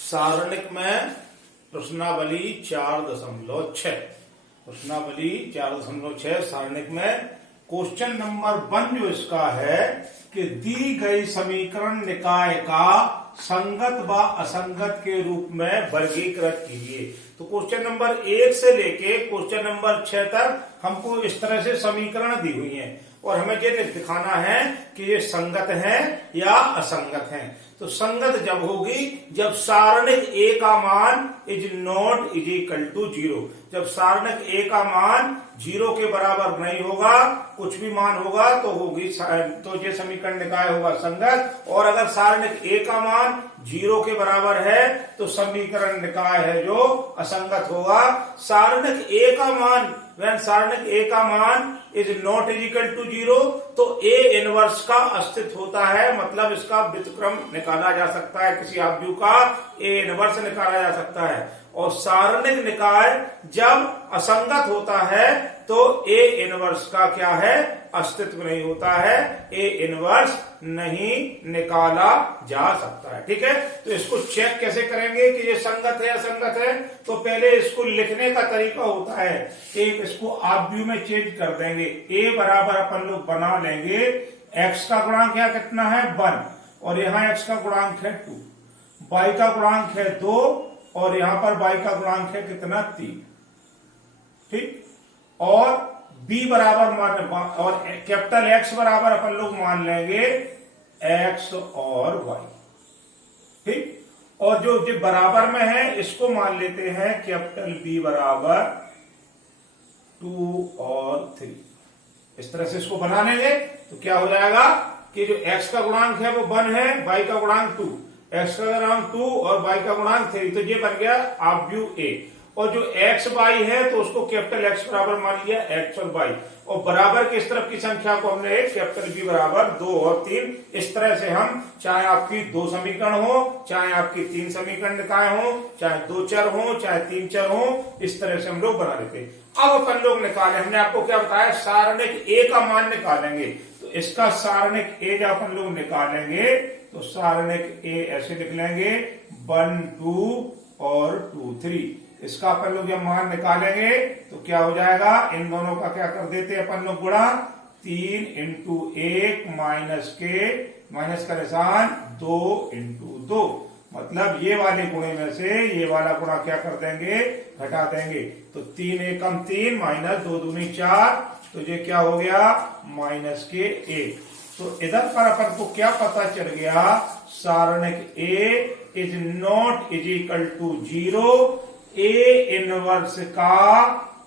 सारणिक में प्रश्नावली 4.6 प्रश्नावली 4.6 सारणिक में क्वेश्चन नंबर 1 जो इसका है कि दी गई समीकरण निकाय का संगत व असंगत के रूप में वर्गीकृत कीजिए। तो क्वेश्चन नंबर 1 से लेके क्वेश्चन नंबर 6 तक हमको इस तरह से समीकरण दी हुई हैं और हमें ये दिखाना है कि ये संगत है या असंगत है। तो संगत जब होगी जब सारणिक ए का मान is not is equal to 0। जब सारणिक ए का मान 0 के बराबर नहीं होगा, कुछ भी मान होगा तो होगी तो ये समीकरण निकाय होगा संगत। और अगर सारणिक ए का मान 0 के बराबर है तो समीकरण निकाय है जो असंगत होगा। सारणिक ए का मान सारणिक ए का मान is not is equal to 0 तो ए इनवर्स का अस्तित्व होता है, मतलब इसका व्युत्क्रम निकाला जा सकता है, किसी आव्यूह का ए इनवर्स निकाला जा सकता है। और सारणिक निकाय जब असंगत होता है तो ए इनवर्स का क्या है, अस्तित्व नहीं होता है, ए इनवर्स नहीं निकाला जा सकता है। ठीक है, तो इसको चेक कैसे करेंगे कि ये संगत है असंगत है। तो पहले इसको लिखने का तरीका होता है, एक इसको आव्यूह में चेंज कर देंगे। ए बराबर अपन लोग बना लेंगे एक्स का गुणांक यहाँ कितना है 1 और यहाँ एक्स का गुणांक है 2, वाई का गुणांक है 2 और यहां पर वाई का गुणांक है कितना 3। ठीक, और b बराबर मान और कैपिटल एक्स बराबर अपन लोग मान लेंगे एक्स और वाई। ठीक, और जो बराबर में है इसको मान लेते हैं कैपिटल बी बराबर 2 और 3। इस तरह से इसको बना लेंगे तो क्या हो जाएगा कि जो x का गुणांक है वो 1 है, y का गुणांक 2, x का गुणांक 2 और y का गुणांक 3। तो ये बन गया आव्यूह ए। और जो x y है तो उसको कैपिटल x बराबर मान लिया x और y, और बराबर के इस तरफ की संख्या को हमने कैपिटल b बराबर 2 और 3। इस तरह से हम चाहे आपकी 2 समीकरण हो, चाहे आपकी 3 समीकरण निकाय हो, चाहे 2 चर हो, चाहे 3 चर हो, इस तरह से हम लोग बना लेते हैं। अब अपन लोग निकाले, हमने आपको क्या बताया, सारणिक ए का मान निकालेंगे। तो इसका सारणिक ए जब अपन लोग निकालेंगे तो सारणिक ए ऐसे लिख लेंगे 1 2 और 2 3। इसका अपन लोग जब मान निकालेंगे तो क्या हो जाएगा, इन दोनों का क्या कर देते हैं अपन लोग गुणा, 3 इंटू 1 माइनस के माइनस का निशान 2 इंटू 2, मतलब ये वाले गुणे में से ये वाला गुणा क्या कर देंगे, घटा देंगे। तो 3 एकम 3 माइनस 2 दूनी 4, तो ये क्या हो गया माइनस के 1। तो इधर पर अपन को क्या पता चल गया, सारणिक A is not is equal to 0, A inverse का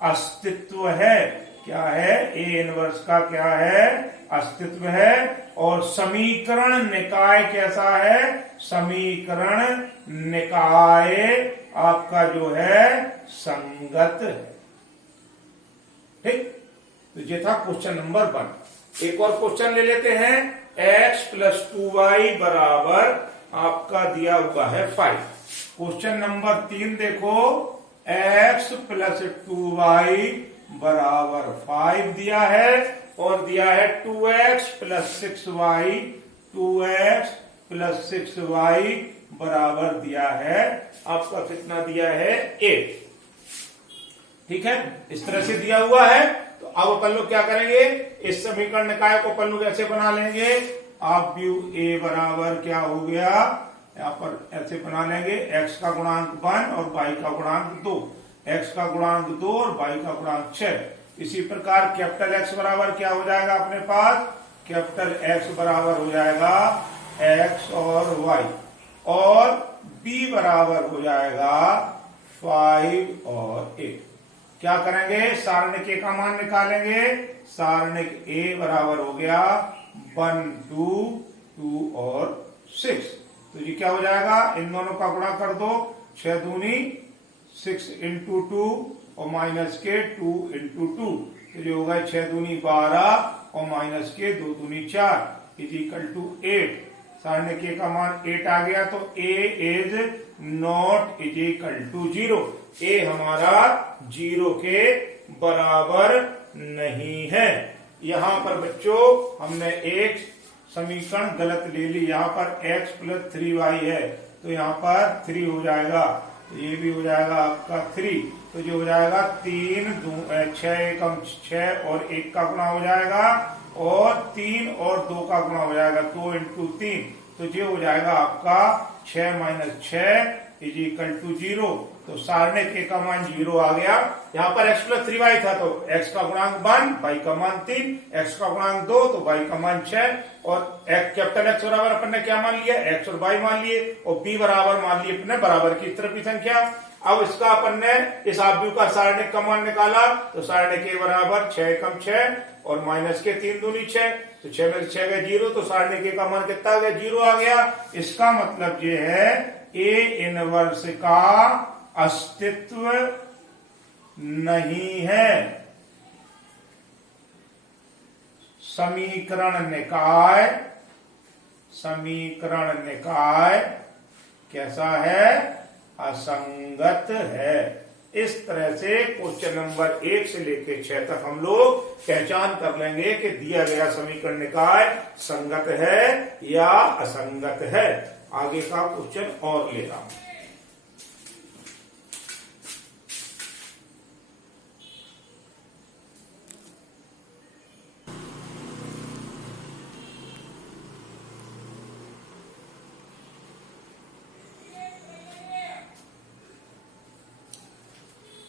अस्तित्व है। क्या है, ए इनवर्स का क्या है, अस्तित्व है। और समीकरण निकाय कैसा है, समीकरण निकाय आपका जो है संगत है। ठीक, तो ये था क्वेश्चन नंबर 1। एक और क्वेश्चन ले लेते हैं, x प्लस 2y बराबर आपका दिया हुआ है 5। क्वेश्चन नंबर 3 देखो, x प्लस 2y बराबर 5 दिया है और दिया है 2x plus 6y, 2x plus 6y बराबर दिया है आपका कितना दिया है 8। ठीक है, इस तरह से दिया हुआ है। तो अब अपन लोग क्या करेंगे, इस समीकरण निकाय को अपन लोग ऐसे बना लेंगे, आव्यूह ए बराबर क्या हो गया, यहाँ पर ऐसे बना लेंगे x का गुणांक 1 और y का गुणांक 2, x का गुणांक 2 और y का गुणांक 6। इसी प्रकार कैपिटल X बराबर क्या हो जाएगा अपने पास, कैपिटल X बराबर हो जाएगा x और y, और b बराबर हो जाएगा 5 और 8। क्या करेंगे, सारणिक ए का मान निकालेंगे। सारणिक ए बराबर हो गया 1 2 2 और 6। तो ये क्या हो जाएगा, इन दोनों का गुणा कर दो, 6 दूनी 6 इंटू 2 और माइनस के 2 इंटू 2, तो ये होगा 6 दूनी 12 और माइनस के 2 दूनी 4 इज इक्वल टू 8। सारणिक ए का मान 8 आ गया, तो A is not is equal to 0। A हमारा 0 के बराबर नहीं है। यहां पर बच्चों हमने एक समीकरण गलत ले ली। यहाँ पर x प्लस 3y है तो यहाँ पर 3 हो जाएगा, तो ये भी हो जाएगा आपका 3। तो जो हो जाएगा 3 6 एकम 6 और 1 का गुणा हो जाएगा और 3 और 2 का गुणा हो जाएगा, 2 इंटू 3। तो ये हो जाएगा आपका 6 माइनस 6 इज इक्वल टू 0। तो सारणी के का मान 0 आ गया। यहाँ पर x प्लस 3y था तो x का गुणांक 1, y का मान 3, x का गुणांक 2 तो y का मान 6 और कैपिटल X बराबर अपन ने क्या मान लिया, x और y मान लिए और b बराबर मान लिए अपने बराबर की तरफ की संख्या। अब इसका अपन ने इस आव्यूह का सारणिक का मान निकाला तो सारणी के बराबर 6 कम 6 और माइनस के 3 दूनी 6, तो 6 में से 6 गए 0, तो सारणी के का मान कितना आ गया, 0 आ गया। इसका मतलब ये है A इनवर्स का अस्तित्व नहीं है। समीकरण निकाय कैसा है, असंगत है। इस तरह से क्वेश्चन नंबर 1 से लेकर 6 तक हम लोग पहचान कर लेंगे कि दिया गया समीकरण निकाय संगत है या असंगत है। आगे का क्वेश्चन और ले रहा हूं।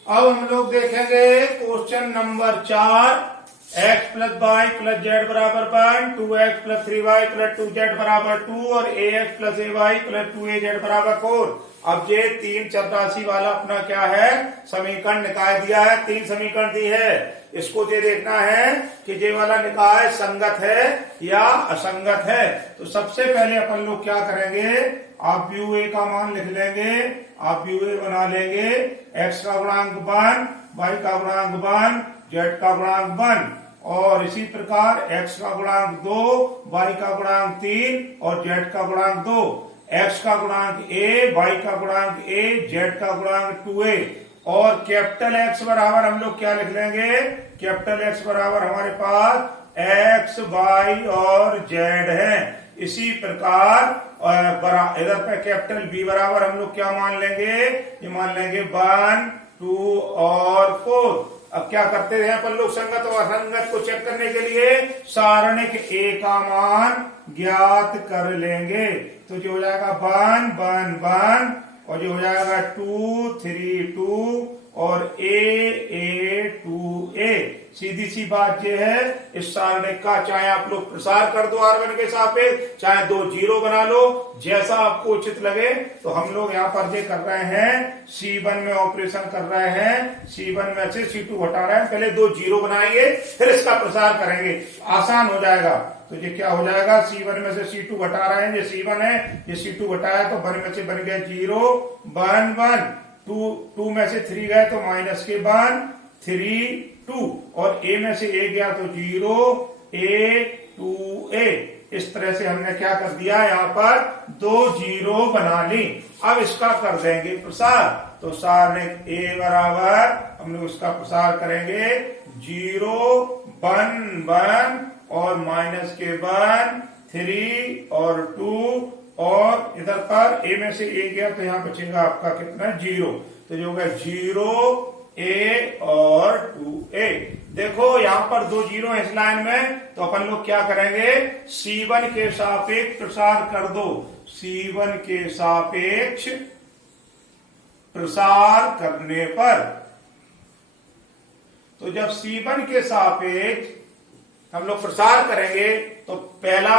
अब हम लोग देखेंगे question number 4, x plus y plus z बराबर 1, 2x plus 3y plus 2z बराबर 2 और ax plus ay plus 2az बराबर 4। अब ये 3 चरराशि वाला अपना क्या है, समीकरण निकाय दिया है, 3 समीकरण दी है। इसको ये देखना है कि ये वाला निकाय संगत है या असंगत है। तो सबसे पहले अपन लोग क्या करेंगे, आव्यूह A का मान लिख लेंगे, आव्यूह A बना लेंगे, x का गुणांक 1, y का गुणांक 1, z का गुणांक 1 और इसी प्रकार x का गुणांक 2, y का गुणांक 3 और z का गुणांक 2, x का गुणांक a, y का गुणांक a, z का गुणांक 2a और कैपिटल X बराबर हम लोग क्या लिख लेंगे, कैपिटल X बराबर हमारे पास x, y और z है। इसी प्रकार इधर पे कैपिटल B बराबर हम लोग क्या मान लेंगे, ये मान लेंगे 1, 2 और 4। अब क्या करते हैं अपन लोग, संगत और असंगत को चेक करने के लिए सारणिक A का मान ज्ञात कर लेंगे। तो जो हो जाएगा 1, 1, 1 और जो हो जाएगा 2, 3, 2 और a 2a। सीधी सी बात यह है, इस सारणिक का चाहे आप लोग प्रसार कर दो R1 के सापेक्ष, चाहे 2 0 बना लो, जैसा आपको उचित लगे। तो हम लोग यहाँ पर ये कर रहे हैं, C1 में ऑपरेशन कर रहे हैं, C1 में से C2 हटा रहे हैं। पहले 2 0 बनाएंगे फिर इसका प्रसार करेंगे, आसान हो जाएगा। तो ये क्या हो जाएगा, C1 में से C2 हटा रहे हैं, ये C1 है, ये C2 हटाया तो 1 में से बन गया 0, 1, 1, 2 में से 3 गए तो माइनस के 1, 3, 2 और a में से a गया तो 0, a 2a। इस तरह से हमने क्या कर दिया, यहाँ पर 2 0 बना ली। अब इसका कर देंगे प्रसार, तो सारणिक A बराबर हम लोग उसका प्रसार करेंगे 0, 1, 1 और माइनस के 1, 3 और 2 और इधर पर a में से a गया तो यहाँ बचेगा आपका कितना, 0। तो जो होगा 0, a और 2a। देखो यहाँ पर 2 0 इस लाइन में, तो अपन लोग क्या करेंगे, C1 के सापेक्ष प्रसार कर दो। C1 के सापेक्ष प्रसार करने पर, तो जब C1 के सापेक्ष हम लोग प्रसार करेंगे तो पहला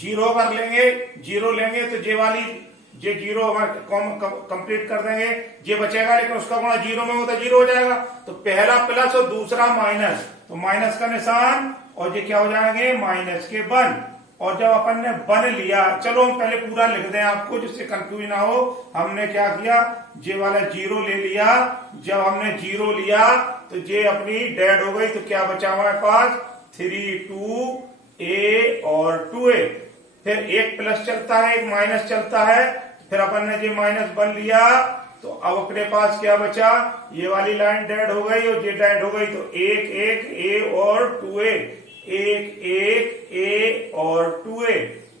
0 कर लेंगे, 0 लेंगे तो जे वाली जे 0 कंप्लीट कर देंगे, जे बचेगा लेकिन उसका गुणा 0 में होता 0 हो जाएगा। तो पहला प्लस और दूसरा माइनस, तो माइनस का निशान और ये क्या हो जाएंगे, माइनस के 1। और जब अपन ने 1 लिया, चलो हम पहले पूरा लिख दें आपको जिससे कंफ्यूज ना हो। हमने क्या किया, जे वाला 0 ले लिया, जब हमने 0 लिया तो जे अपनी डेड हो गई, तो क्या बचा हमारे पास 3, 2, a और 2a। फिर एक प्लस चलता है, एक माइनस चलता है, फिर अपन ने जो -1 लिया तो अब अपने पास क्या बचा, ये वाली लाइन डेड हो गई और ये डेड हो गई, तो 1, 1 a और 2a, 1, 1 a और और 2a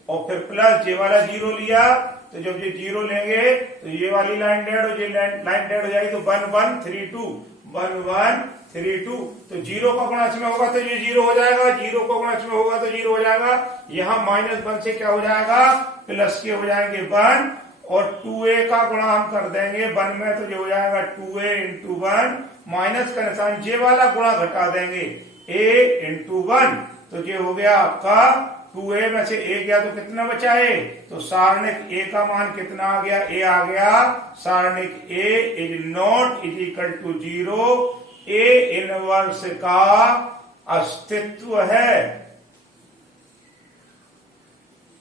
और फिर प्लस जे वाला 0 लिया, तो जब ये 0 लेंगे तो ये वाली लाइन डेड और ये लाइन डेड हो जाएगी, तो 1 1 3 2 1 1 3 2। तो 0 का गुणज में होगा तो ये 0 हो जाएगा, 0 का गुणज में होगा तो 0 हो जाएगा। यहाँ -1 से क्या हो जाएगा, प्लस के हो जाएंगे 1 और 2a का गुणा हम कर देंगे 1 में, तो ये हो जाएगा 2a इंटू 1, माइनस का निशान जे वाला गुणा घटा देंगे a इंटू 1, तो ये हो गया आपका 2a में से a गया तो कितना बचा है, तो सारणिक a का मान कितना आ गया, a आ गया। सारणिक a is not is equal to 0, a inverse का अस्तित्व है,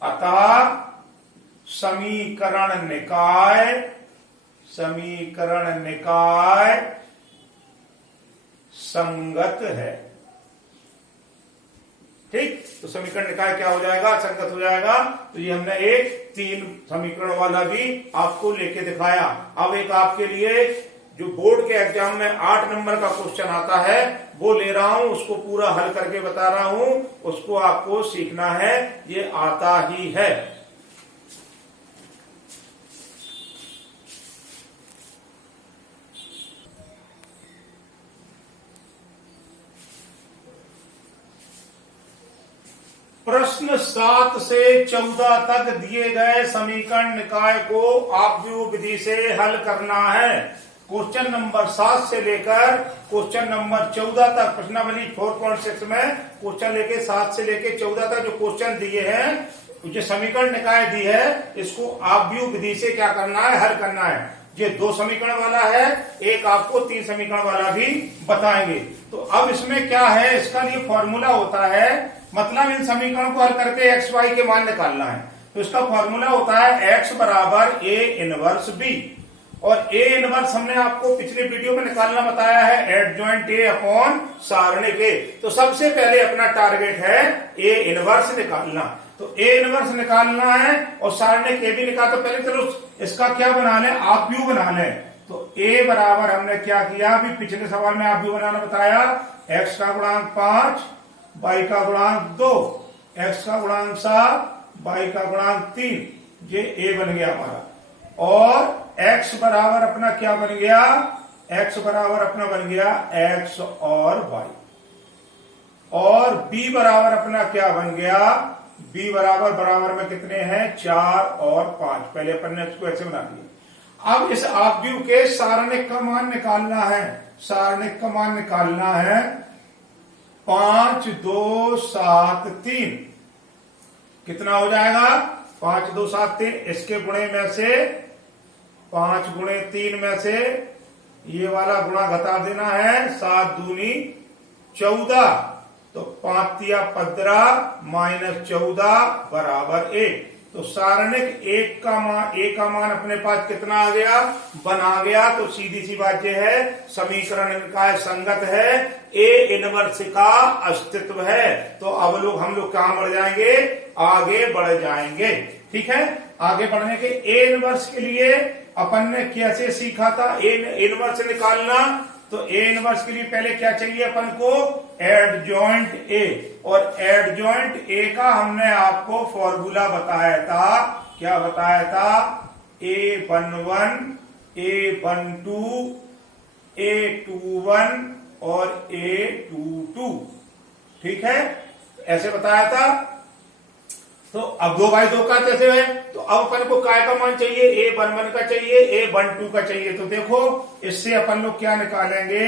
अतः समीकरण निकाय संगत है। ठीक, तो समीकरण निकाय क्या हो जाएगा, संगत हो जाएगा। तो ये हमने एक 3 समीकरण वाला भी आपको लेके दिखाया। अब एक आपके लिए जो बोर्ड के एग्जाम में 8 नंबर का क्वेश्चन आता है वो ले रहा हूं, उसको पूरा हल करके बता रहा हूं, उसको आपको सीखना है, ये आता ही है। प्रश्न 7 से 14 तक दिए गए समीकरण निकाय को आव्यूह विधि से हल करना है। क्वेश्चन नंबर 7 से लेकर क्वेश्चन नंबर 14 तक, प्रश्नावली 4.6 में क्वेश्चन लेके 7 से लेके 14 तक जो क्वेश्चन दिए हैं, जो समीकरण निकाय दी है, इसको आव्यूह विधि से क्या करना है, हल करना है। ये 2 समीकरण वाला है, एक आपको 3 समीकरण वाला भी बताएंगे। तो अब इसमें क्या है, इसका लिए फॉर्मूला होता है, मतलब इन समीकरणों को हल करके एक्स वाई के मान निकालना है। तो इसका फॉर्मूला होता है एक्स बराबर ए इनवर्स बी, और ए इनवर्स हमने आपको पिछले वीडियो में निकालना बताया है एडजॉइंट ए अपॉन सारणिक ए। तो सबसे पहले अपना टारगेट है ए इनवर्स निकालना, तो ए इनवर्स निकालना है और सारणिक ए भी निकाल। तो पहले चलो इसका क्या बना लें, आव्यूह बना लें। तो ए बराबर हमने क्या किया, अभी पिछले सवाल में आव्यूह बनाना बताया, एक्स का गुणांक 5, y का गुणांक 2, x का गुणांक 7, y का गुणांक 3, ये a बन गया हमारा। और x बराबर अपना क्या बन गया, x बराबर अपना बन गया x और y, और b बराबर अपना क्या बन गया, b बराबर में कितने हैं, 4 और 5। पहले अपन ने इसको ऐसे बना दिया। अब इस आव्यूह के सारणिक का मान निकालना है, सारणिक का मान निकालना है 5 2 7 3, कितना हो जाएगा, 5 2 7 3। इसके गुणे में से 5 गुणे 3 में से ये वाला गुणा घटा देना है, 7 दूनी 14, तो 5 तिया 15 माइनस 14 बराबर 1। तो सारणिक एक का मान अपने पास कितना आ गया, बना गया। तो सीधी सी बात यह है, समीकरण निकाय संगत है, ए इनवर्स का अस्तित्व है। तो अब हम लोग कहां बढ़ जाएंगे, आगे बढ़ जाएंगे। ठीक है, आगे बढ़ने के ए इनवर्स के लिए अपन ने कैसे सीखा था ए इनवर्स निकालना। तो ए इनवर्स के लिए पहले क्या चाहिए अपन को, एडजॉइंट ए, और एडजॉइंट ए का हमने आपको फॉर्मूला बताया था, क्या बताया था, A11 A12 A21 और A22। ठीक है, ऐसे बताया था। तो अब 2/2 का कैसे है, तो अब अपन को काय का मान चाहिए, A11 का चाहिए, A12 का चाहिए। तो देखो इससे अपन लोग क्या निकालेंगे,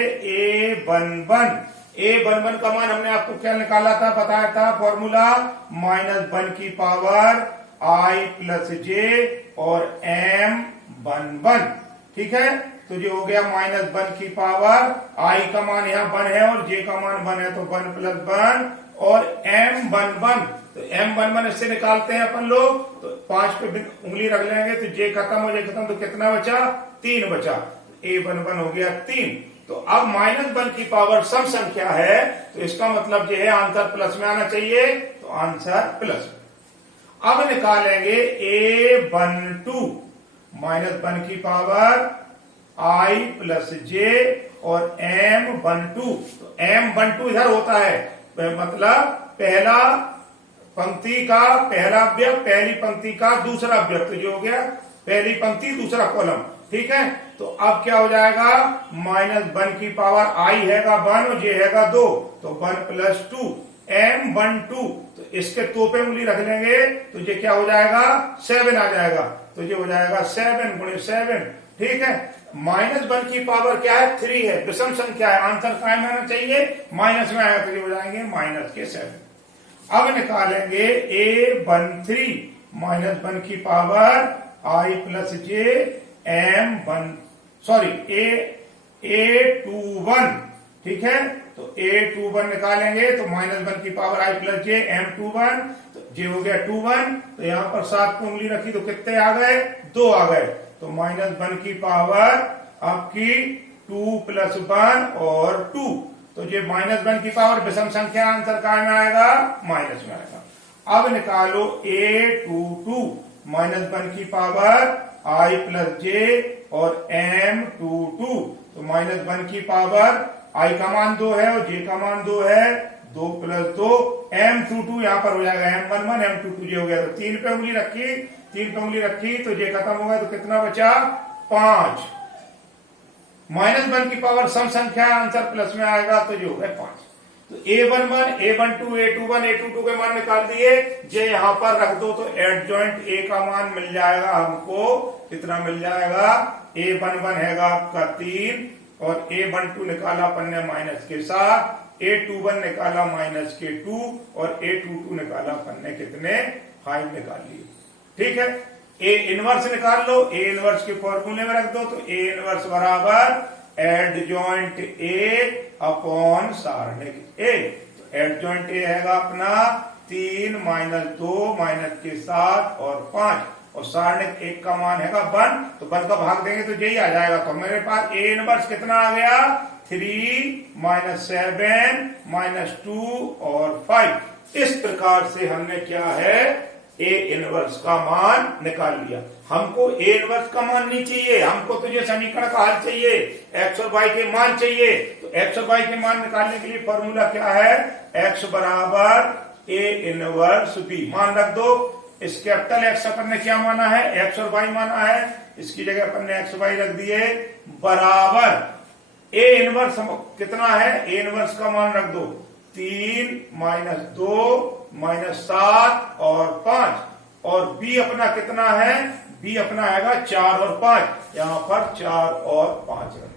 A11 का मान हमने आपको क्या निकाला था, बताया था फॉर्मूला, -1 की पावर I प्लस जे और M11। ठीक है, तो ये हो गया -1 की पावर, I का मान यहाँ 1 है और J का मान 1 है, तो 1 + 1 और M11। तो M11 इससे निकालते हैं अपन लोग, तो 5 पे उंगली रख लेंगे तो J खत्म हो जाए, खत्म, तो कितना बचा, 3 बचा। A11 हो गया 3। तो अब -1 की पावर सम संख्या है, तो इसका मतलब ये है आंसर प्लस में आना चाहिए, तो आंसर प्लस। अब निकालेंगे A12 -1 की पावर I प्लस जे और M12। तो M12 इधर होता है, मतलब पहला पंक्ति का पहला अवयव, पहली पंक्ति का दूसरा अवयव, तो जो हो गया पहली पंक्ति दूसरा कॉलम। ठीक है, तो अब क्या हो जाएगा, -1 की पावर आई हैगा 1 और जे हैगा 2, तो 1 + 2 M12, तो इसके तोपे उंगली रख लेंगे तो ये क्या हो जाएगा 7 आ जाएगा, तो ये हो जाएगा 7 × 7। ठीक है, -1 की पावर क्या है 3 है, विषम संख्या है, आंसर क्या आना चाहिए माइनस में आएगा, तो ये हो जाएंगे -7। अब निकालेंगे A13 -1 की power I + j M1 sorry A21। ठीक है, तो A21 निकालेंगे तो -1 की पावर I + j M21, तो जे हो गया 21, तो यहां पर 7 को उंगली रखी तो कितने आ गए 2 आ गए, तो -1 की पावर आपकी 2 + 1 और 2, तो ये -1 की पावर विषम संख्या, आंसर कहां में आएगा माइनस में आएगा। अब निकालो A22 -1 की पावर I + j और M22, तो -1 की पावर I का मान 2 है और j का मान 2 है, 2 + 2 M22 यहां पर हो जाएगा M11 M22 j हो गया, तो 3 पे उंगली रखी तो j खत्म हो गया, तो कितना बचा 5। -1 की पावर सम संख्या, आंसर प्लस में आएगा, तो जो है 5। तो A11 A12 A21 A22 के मान निकाल दिए, जे यहां पर रख दो तो एडजॉइंट A का मान मिल जाएगा हमको, कितना मिल जाएगा, A11 हैगा आपका 3 और A12 निकाला अपन ने माइनस के साथ, A21 निकाला -2 और A22 निकाला अपन ने कितने 5 निकाल लिए। ठीक है, A इनवर्स निकाल लो, A इनवर्स के फॉर्मूले में रख दो, तो A इनवर्स बराबर एडजॉइंट A अपॉन सारणिक A, तो एडजॉइंट A हैगा अपना 3 - 2 के 7 और 5 और सारणिक 1 का मान हैगा 1, तो 1 का भाग देंगे तो यही आ जाएगा, तो मेरे पास A इनवर्स कितना आ गया 3 - 7 - 2 और 5। इस प्रकार से हमने क्या है A इनवर्स का मान निकाल लिया। हमको A इनवर्स का मान नहीं चाहिए, हमको तो ये समीकरण का हल चाहिए, x और y के मान चाहिए, तो x और y के मान निकालने के लिए फॉर्मूला क्या है, x बराबर A इनवर्स b, मान रख दो। इस कैपिटल X अपन ने क्या माना है, x और y माना है, इसकी जगह अपन ने x y रख दिए, बराबर A इनवर्स कितना है, A इनवर्स का मान रख दो 3 - 2 -7 और 5 और b अपना कितना है, b अपना हैगा 4 और 5, यहां पर 4 और 5 है,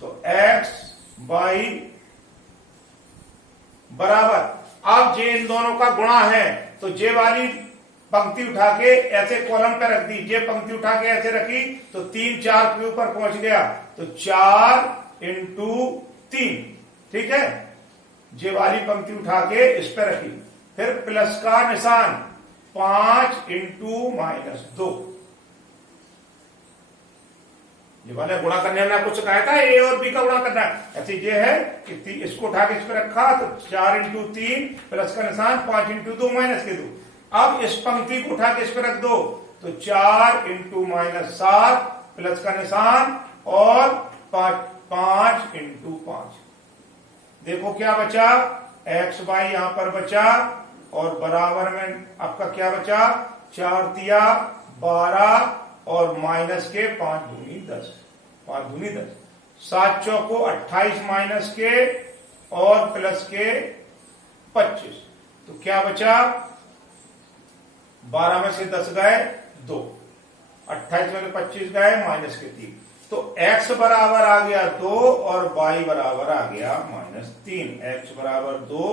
तो x y बराबर, अब जे इन दोनों का गुणा है, तो जे वाली पंक्ति उठा के ऐसे कॉलम पे रख दी, जे पंक्ति उठा के ऐसे रखी तो 3 4 के ऊपर पहुंच गया, तो 4 × 3। ठीक है, जे वाली पंक्ति उठा के इस पे रखी, फिर प्लस का निशान 5 × -2, ये वाले गुणा करने में कुछ कहा था ए और बी का गुणा करना है, ऐसे ये है कि इसको उठा के इस पे रखा तो 4 × 3 प्लस का निशान 5 × 2 -2। अब इस पंक्ति को उठा के इस पे रख दो तो 4 × -7 प्लस का निशान और 5 × 5। देखो क्या बचा, x y यहां पर बचा और बराबर में आपका क्या बचा, 4 तिया 12 और माइनस के 5 दूनी 10, 5 दूनी 10, 7 चौको 28 माइनस के और प्लस के 25, तो क्या बचा, 12 में से 10 गए 2, 28 में से 25 गए माइनस के 3, तो x बराबर आ गया 2 और y बराबर आ गया -3, x बराबर 2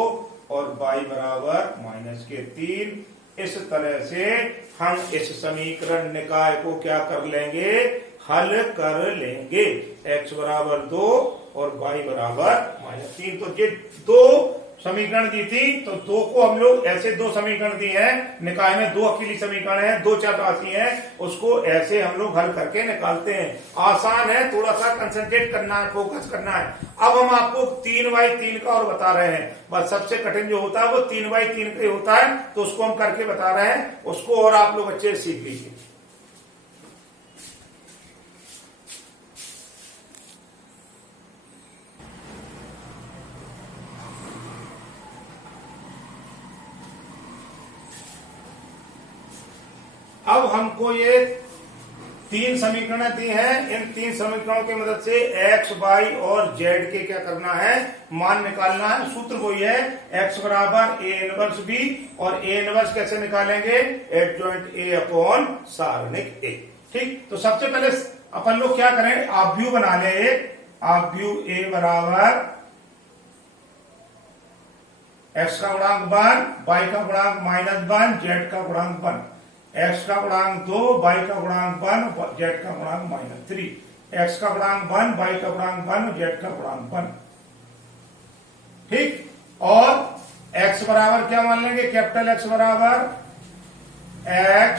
और y बराबर -3। इस तरह से हम इस समीकरण निकाय को क्या कर लेंगे, हल कर लेंगे, x बराबर 2 और y बराबर -3। तो ये 2 समीकरण दी थी, तो 2 को हम लोग ऐसे 2 समीकरण दिए हैं, निकाय में 2 अकेली समीकरण है, 2 चरराशि हैं, उसको ऐसे हम लोग हल करके निकालते हैं। आसान है, थोड़ा सा कंसंट्रेट करना है, फोकस करना है। अब हम आपको 3/3 का और बता रहे हैं, बस सबसे कठिन जो होता है वो 3/3 का ही होता है, तो उसको हम करके बता रहे हैं, उसको और आप लोग अच्छे से सीख लीजिए। अब हमको ये 3 समीकरण दी हैं। इन 3 समीकरणों की मदद से x, y और z के क्या करना है, मान निकालना है। सूत्र वही है, x बराबर a इनवर्स b, और a इनवर्स कैसे निकालेंगे, एडजॉइंट a अपॉन सारणिक a। ठीक, तो सबसे पहले अपन लोग क्या करें, आप व्यू बना ले। आप व्यू a बराबर x का गुणांक 1, y का गुणांक -1, z का गुणांक 1, x का गुणांक 2, y का गुणांक 1, z का गुणांक -3, x का गुणांक 1, y का गुणांक 1, z का गुणांक 1। ठीक, और x बराबर क्या मान लेंगे, कैपिटल X बराबर x,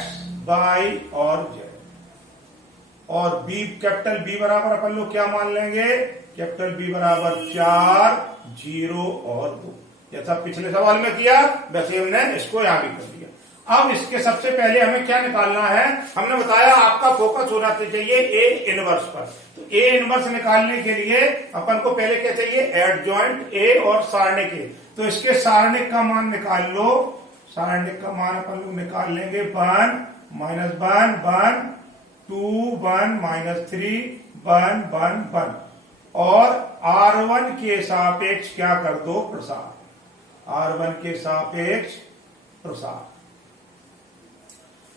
y और z, और b कैपिटल B बराबर अपन लोग क्या मान लेंगे, कैपिटल B बराबर 4, 0 और 2। जैसा पिछले सवाल में किया वैसे हमने इसको यहां भी कर दिया। अब इसके सबसे पहले हमें क्या निकालना है, हमने बताया आपका फोकस होना चाहिए ए इनवर्स पर। तो ए इनवर्स निकालने के लिए अपन को पहले क्या चाहिए, एडजॉइंट ए और सारणिक ए। तो इसके सारणिक का मान निकाल लो। सारणिक का मान अपन लोग निकाल लेंगे, 1 -1 1 2 1 -3 1 1 1, और R1 के सापेक्ष क्या कर दो, प्रसार। R1 के सापेक्ष प्रसार,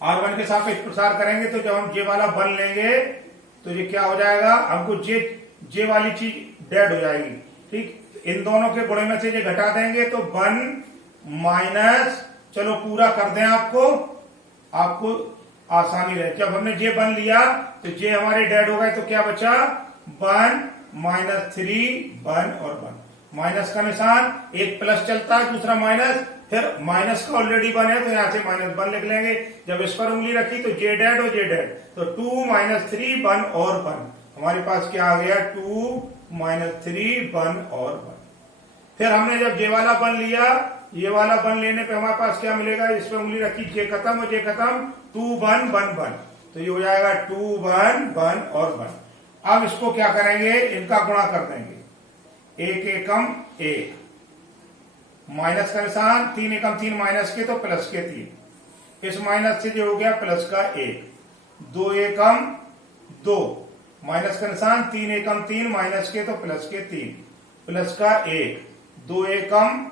R1 के सापेक्ष प्रसार करेंगे तो जब हम जे वाला बन लेंगे तो ये क्या हो जाएगा, हमको जे वाली चीज डेड हो जाएगी। ठीक, इन दोनों के गुणे में से ये घटा देंगे तो 1 माइनस, चलो पूरा कर दें आपको आसानी रहे। जब हमने जे बन लिया तो जे हमारे डेड हो गए, तो क्या बचा, 1 -3 1 और 1, माइनस का निशान, एक प्लस चलता है दूसरा माइनस, फिर माइनस का ऑलरेडी 1 है तो यहां से -1 लिख लेंगे। जब इस पर उंगली रखी तो जे डेड और जे डेड, तो 2 -3 1 और 1, हमारे पास क्या आ गया, 2 -3 1 और 1। फिर हमने जब जे वाला बन लिया, ये वाला बन लेने पे हमारे पास क्या मिलेगा, इस पे उंगली रखी, जे खत्म और जे खत्म, 2 1 1 1, तो ये हो जाएगा 2 1 1 और 1। अब इसको क्या करेंगे, इनका गुणा कर देंगे, 1 एकम 1, माइनस का निशान, 3 एकम 3 माइनस के तो प्लस के 3, इस माइनस से जो हो गया प्लस का 1, 2 एकम 2, माइनस का निशान, 3 एकम 3 माइनस के तो प्लस के 3, प्लस का 1, 2 एकम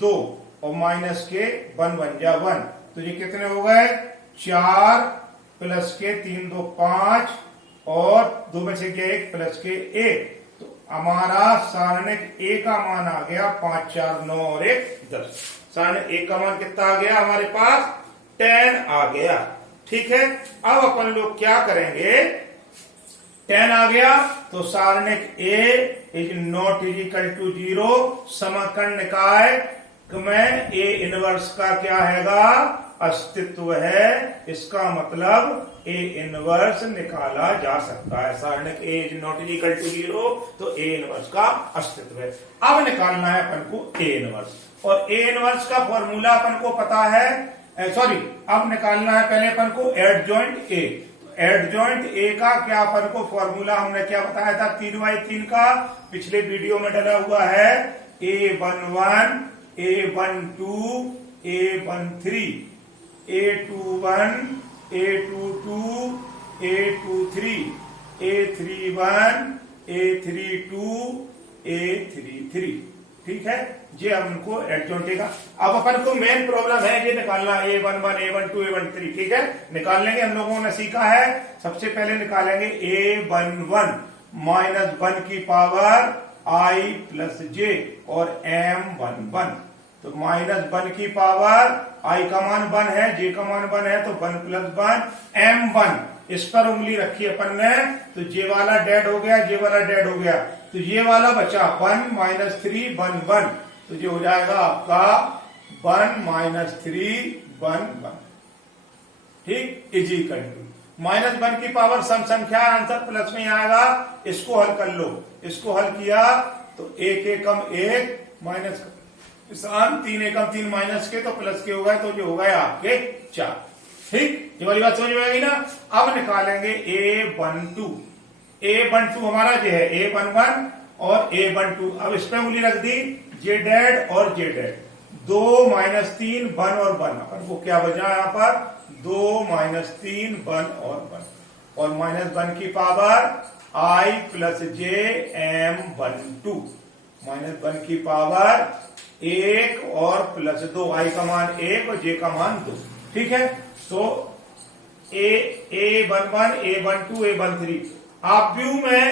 2 और माइनस के 1 1 जा 1, तो ये कितने हो गए, 4 प्लस के 3 2 5, और 2 में से गया 1 प्लस के 1, तो हमारा सारणिक ए का मान आ गया 5 4 9 और 1 10। सारणिक ए का मान कितना आ गया, हमारे पास 10 आ गया। ठीक है, अब अपन लोग क्या करेंगे, 10 आ गया तो सारणिक A is not is equal to 0, समकर्ण निकाय में ए इनवर्स का क्या हैगा, अस्तित्व है। इसका मतलब ए इनवर्स निकाला जा सकता है। सारणिक A is not is equal to 0, तो ए इनवर्स का अस्तित्व है। अब निकालना है अपन को ए इनवर्स, और ए इनवर्स का फॉर्मूला अपन को पता है, अब निकालना है पहले अपन को एडजॉइंट ए। एडजॉइंट ए का क्या अपन को फॉर्मूला हमने क्या बताया था, 3/3 का पिछले वीडियो में डला हुआ है, A11 A12 A13 A21 A22 A23 A31 A32 A33। ठीक है, ये हमको एडजॉइंट का। अब अपन को मेन प्रॉब्लम है ये निकालना, A11 A12 A13। ठीक है, निकाल लेंगे। हम लोगों ने सीखा है, सबसे पहले निकालेंगे A11 -1 की पावर I प्लस J और M11, तो -1 की पावर I का मान 1 है, J का मान 1 है, तो 1 + 1 M1, इस पर उंगली रखी अपन ने, तो J वाला डेड हो गया, J वाला डेड हो गया, तो ये वाला बचा 1 - 3 1 1, तो ये हो जाएगा आपका 1 - 3 1 1। ठीक, इज इक्वल टू -1 की पावर सम संख्या, आंसर प्लस में आएगा। इसको हल कर लो, इसको हल किया तो 1 एकम 1 माइनस 3 एकम 3 माइनस के तो प्लस के हो गए, तो जो हो गए आपके 4। ठीक, ये वाली बात समझ में आएगी ना। अब निकालेंगे A12। A12 हमारा जो है A11 और A12। अब इस पे उंगली रख दी, J डेड और J डेड, 2 - 3 1 और 1, अपन को क्या बचा यहाँ पर 2 माइनस 3 1 और माइनस 1 की power I plus J M 1 2 minus 1 की पावर 1 और प्लस 2 I का मान 1 और j का मान 2। ठीक है, तो A11 A12 A13 आप व्यू में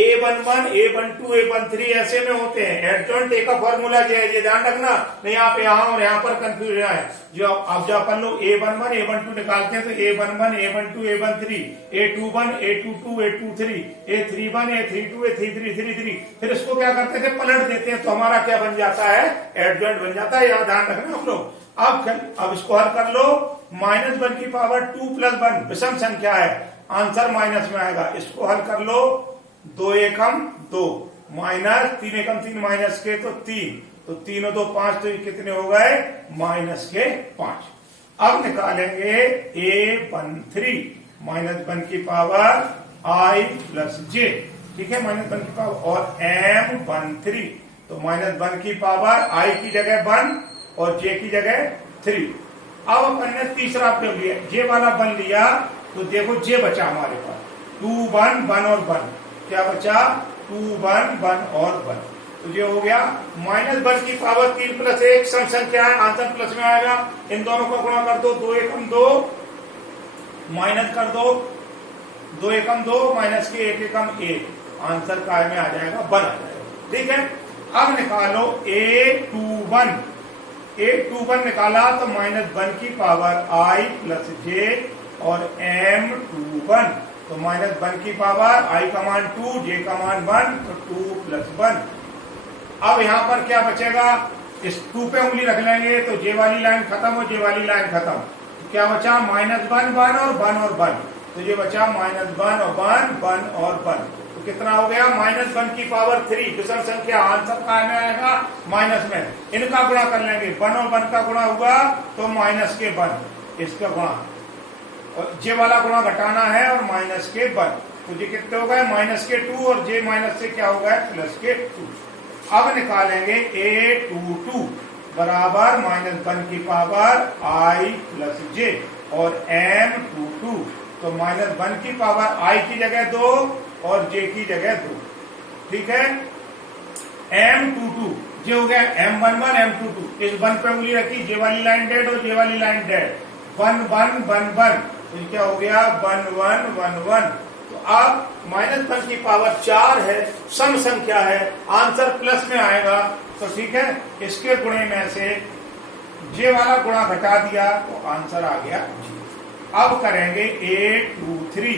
A11 A12 A13 ऐसे में होते हैं। एडजॉइंट ए का फॉर्मूला जो है ये ध्यान रखना, नहीं आप यहाँ और यहाँ पर कंफ्यूजन है। जो आप जब अपन लोग A11 A12 निकालते हैं तो A11 A12 A13 A21 A22 A23 A31 A32 A33 फिर इसको क्या करते थे, पलट देते हैं तो हमारा क्या बन जाता है, एडजॉइंट बन जाता है। यहाँ ध्यान रखना आप लोग। अब इसको हल कर लो। माइनस 1 की पावर 2 प्लस 1 विषम संख्या है, आंसर माइनस में आएगा। इसको हल कर लो। 2 एकम 2 माइनस 3 एकम 3 माइनस के तो 3, तो 3 और 2 5, तो ये कितने हो गए, माइनस के 5। अब निकालेंगे A13 माइनस 1 की पावर I प्लस जे। ठीक है, माइनस 1 की पावर और M13 तो माइनस 1 की पावर I की जगह 1 और j की जगह 3। अब अपन ने तीसरा प्रयोग लिया, j वाला बन लिया तो देखो j बचा हमारे पास 2 1 1 और 1, क्या बचा 2 1 1 और 1, तो ये हो गया। माइनस 1 की पावर 3 प्लस 1 सम संख्या है, आंसर प्लस में आएगा। इन दोनों को गुणा कर दो, 2 एकम 2 माइनस कर दो, 2 एकम 2 माइनस के 1 एकम 1, आंसर काय में आ जाएगा, 1 आ जाएगा। ठीक है, अब निकालो A21 निकाला तो माइनस 1 की पावर I प्लस जे और M21 तो माइनस 1 की पावर I का मान 2 j का मान 1 तो 2 प्लस 1। अब यहां पर क्या बचेगा, इस 2 पे उंगली रख लेंगे तो j वाली लाइन खत्म और j वाली लाइन खत्म, तो क्या बचा माइनस 1 1 और 1 और 1, तो ये बचा माइनस 1 और 1 1 और 1, तो कितना हो गया माइनस 1 की पावर 3 विषम संख्या, आंसर काय में आएगा, माइनस में। इनका गुणा कर लेंगे, 1 और 1 का गुणा हुआ तो माइनस के 1, इसका गुणा और जे वाला गुणा घटाना है और माइनस के 1, तो ये कितने हो गए माइनस के 2 और जे माइनस से क्या हो गया प्लस के 2। अब निकालेंगे A22 बराबर माइनस 1 की पावर I प्लस जे और M22 तो माइनस 1 की पावर I की जगह 2 और j की जगह 2। ठीक है, M22 ये हो गया M11 M22, इस 1 पे उंगली रखी, j वाली लाइन डेड और j वाली लाइन डेड, 1 1 1 1, तो क्या हो गया 1 1 1 1। तो अब माइनस 1 की पावर 4 है, सम संख्या है, आंसर प्लस में आएगा। तो ठीक है, इसके गुणे में से j वाला गुणा घटा दिया तो आंसर आ गया G। अब करेंगे A23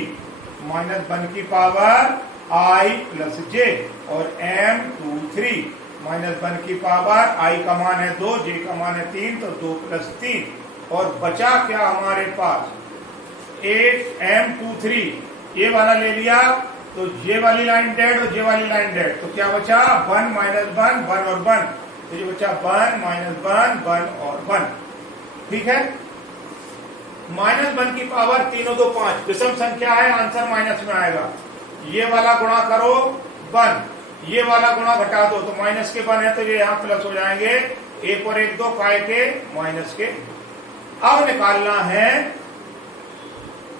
माइनस 1 की पावर I प्लस जे और M23 माइनस 1 की पावर I का मान है 2 j का मान है 3 तो 2 प्लस 3 और बचा क्या हमारे पास M23, ये वाला ले लिया तो j वाली लाइन डेड और j वाली लाइन डेड, तो क्या बचा 1 माइनस 1 1 और 1, तो ये बचा 1 माइनस 1 1 और 1। ठीक है, माइनस 1 की पावर 3 और 2 5 विषम संख्या है, आंसर माइनस में आएगा। ये वाला गुणा करो 1, ये वाला गुणा घटा दो तो माइनस के 1 है तो ये यहाँ प्लस हो जाएंगे, 1 और 1 2 काय के माइनस के। अब निकालना है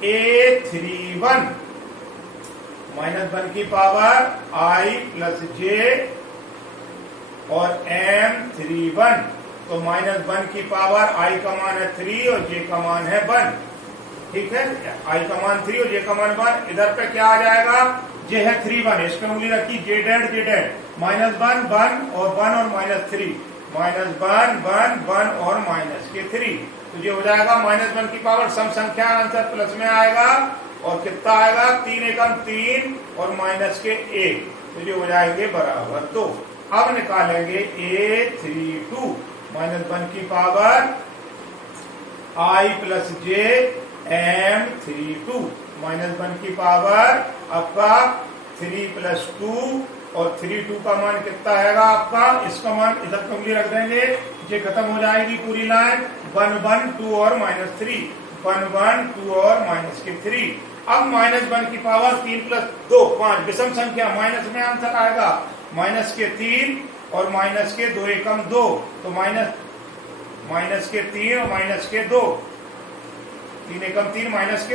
A31 माइनस 1 की पावर I प्लस जे और M31 तो माइनस 1 की पावर I का मान है 3 और j का मान है 1। ठीक है, I का मान 3 और j का मान 1, इधर पे क्या आ जाएगा, j है 3 1, इस पे उंगली रखी, j डेड माइनस 1 1 और माइनस 3, माइनस 1 1 1 और माइनस के 3, तो ये हो जाएगा माइनस 1 की पावर सम संख्या, आंसर प्लस में आएगा और कितना आएगा 3 एकम 3 और माइनस के 1, तो ये हो जाएंगे बराबर 2। अब निकालेंगे A32 माइनस 1 की power I plus J M32 minus 1 की पावर आपका 3 प्लस 2 और 3 2 का मान कितना आएगा आपका, इसका मान इधर उंगली रख देंगे, ये खत्म हो जाएगी पूरी लाइन, 1 1 2 और माइनस 3, 1 1 2 और माइनस के 3। अब माइनस 1 की पावर 3 प्लस 2 5 विषम संख्या, माइनस में आंसर आएगा माइनस के 3 और माइनस के 2 एकम 2, तो माइनस के 3 और माइनस के 2, 3 एकम 3 माइनस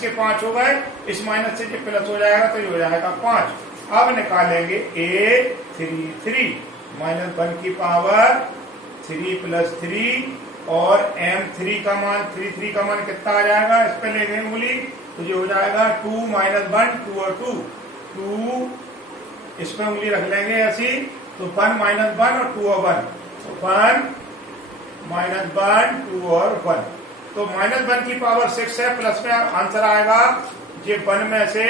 के 5 हो गए। इस माइनस से जब प्लस हो जाएगा तो ये हो जाएगा 5। अब निकालेंगे A33 माइनस 1 की पावर 3 प्लस 3 और M3 का मान 3 का मान कितना आ जाएगा, इस पे लेंगे उंगली तो ये हो जाएगा 2 माइनस 1 2 और 2 इस पे उंगली रख लेंगे ऐसी तो 1 माइनस 1 और 2 और 1 तो 1 माइनस 1 2 और 1 तो माइनस 1 की पावर 6 है। प्लस में आंसर आएगा ये 1 में से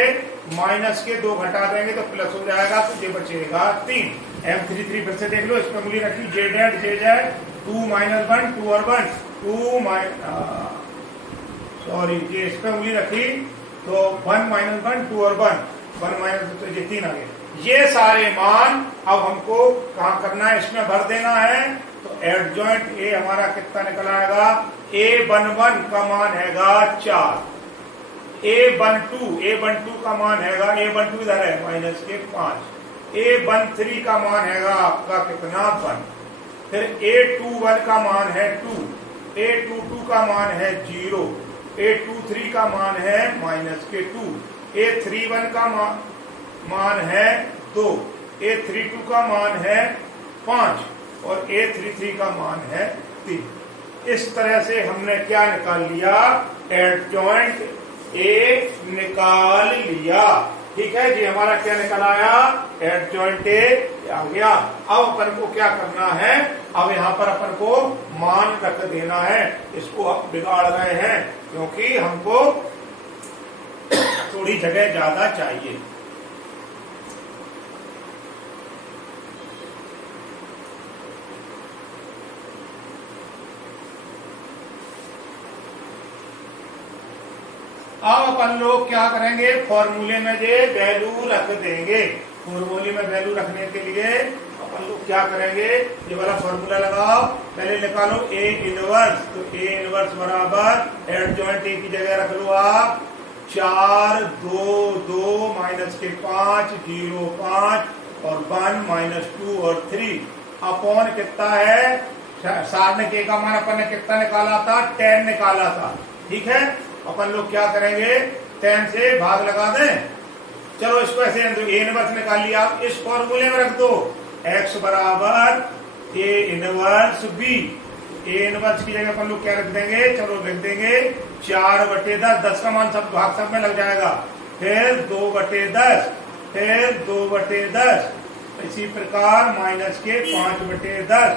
माइनस के 2 घटा देंगे तो प्लस हो जाएगा तो ये बचेगा 3। M33 फिर से देख लो, इसमें उंगली रखी जेड 2 माइनस 1 2 और 1 2 सॉरी ये इस पे उंगली रखी तो 1 माइनस 1 2 और 1 माइनस तो ये 3 आ गए। ये सारे मान अब हमको कहाँ करना है, इसमें भर देना है। तो एडजॉइंट ए हमारा कितना निकल आएगा, A11 का मान हैगा 4, A12 का मान हैगा A12 इधर है माइनस के 5, A13 का मान हैगा आपका कितना 1, फिर A21 का मान है 2, A22 का मान है 0, A23 का मान है माइनस के 2, A31 का मान है 2, A32 का मान है 5 और A33 का मान है 3। इस तरह से हमने क्या निकाल लिया, एडजॉइंट ए निकाल लिया। ठीक है जी, हमारा क्या निकल आया, एडजॉइंट ए आ गया। अब अपन को क्या करना है, अब यहाँ पर अपन को मान रख देना है। इसको अब बिगाड़ रहे हैं क्योंकि हमको थोड़ी जगह ज्यादा चाहिए। अब अपन लोग क्या करेंगे, फॉर्मूले में जे वैल्यू रख देंगे। फॉर्मूले में वैल्यू रखने के लिए अपन लोग क्या करेंगे, ये वाला फॉर्मूला लगाओ, पहले निकालो ए इनवर्स। तो ए इनवर्स बराबर एडजॉइंट ए की जगह रख लो आप 4 2 2 माइनस के 5 0 5 और 1 माइनस 2 और 3 अपॉन कितना है, सारने के का मान अपन ने कितना निकाला था, 10 निकाला था। ठीक है, अपन लोग क्या करेंगे, 10 से भाग लगा दें। चलो इसको ऐसे ए इनवर्स निकाल लिया, आप इस फॉर्मूले में रख दो x बराबर ए इनवर्स बी। ए इनवर्स की जगह अपन लोग क्या रख देंगे, चलो लिख देंगे 4/10, 10 का मान सब भाग सब में लग जाएगा, फिर 2/10, फिर 2/10, इसी प्रकार माइनस के 5/10